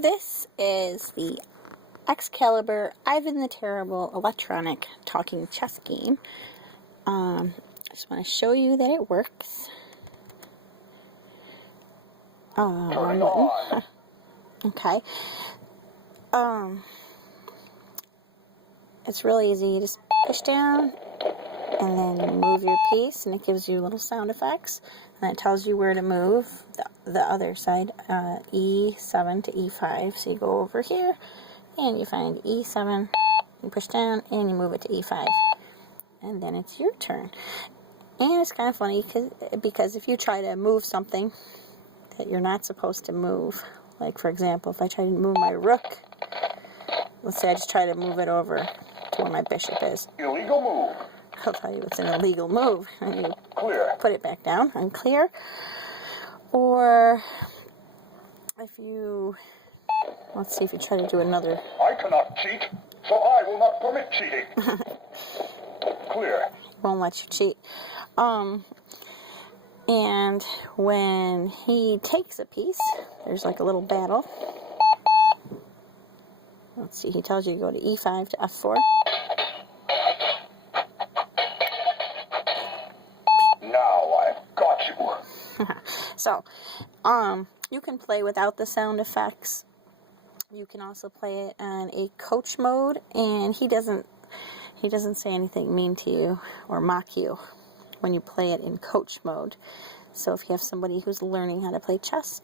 this is the Excalibur Ivan the Terrible electronic talking chess game. I just want to show you that it works. Okay. It's really easy. You just push down and then move your piece, and it gives you little sound effects, and it tells you where to move the other side, E7 to E5. So you go over here and you find E7, you push down and you move it to E5, and then it's your turn. And it's kind of funny because if you try to move something that you're not supposed to move, like for example, if I try to move my rook, let's say I just try to move it over to where my bishop is. Illegal move. I'll tell you it's an illegal move. And you Clear. put it back down and clear. Or if you, let's see if you try to do another. I cannot cheat, so I will not permit cheating. Clear. Won't let you cheat. And when he takes a piece, there's like a little battle. Let's see, he tells you to go to E5 to F4. Now I've got you. So, you can play without the sound effects. You can also play it on a coach mode, and he doesn't say anything mean to you or mock you when you play it in coach mode. So if you have somebody who's learning how to play chess,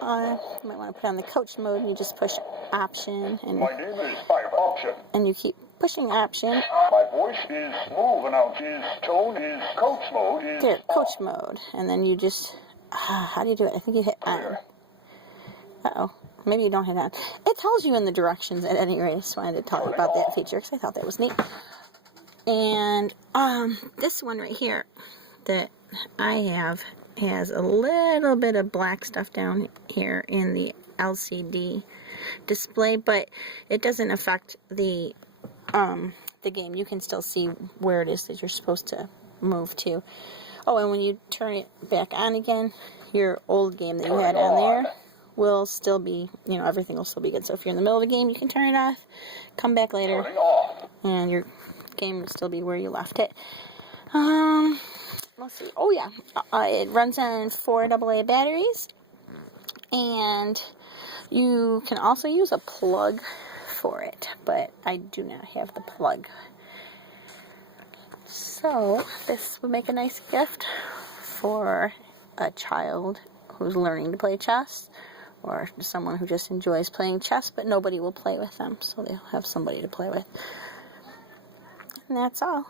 you might want to put on the coach mode, and you just push option, and My name is option. and you keep pushing option. My voice is move, and his tone is coach mode. There, coach mode, and then you just how do you do it? I think you hit on. Maybe you don't hit on. It tells you in the directions at any rate. I just wanted to tell you about that feature because I thought that was neat. And this one right here that I have has a little bit of black stuff down here in the LCD display, but it doesn't affect the game. You can still see where it is that you're supposed to move to. Oh, and when you turn it back on again, your old game that you had on there will still be, everything will still be good. So if you're in the middle of a game, you can turn it off, come back later, and your game will still be where you left it. Let's see. Oh yeah, it runs on 4 AA batteries, and you can also use a plug for it, but I do not have the plug. So this would make a nice gift for a child who's learning to play chess, or someone who just enjoys playing chess, but nobody will play with them, so they'll have somebody to play with. And that's all.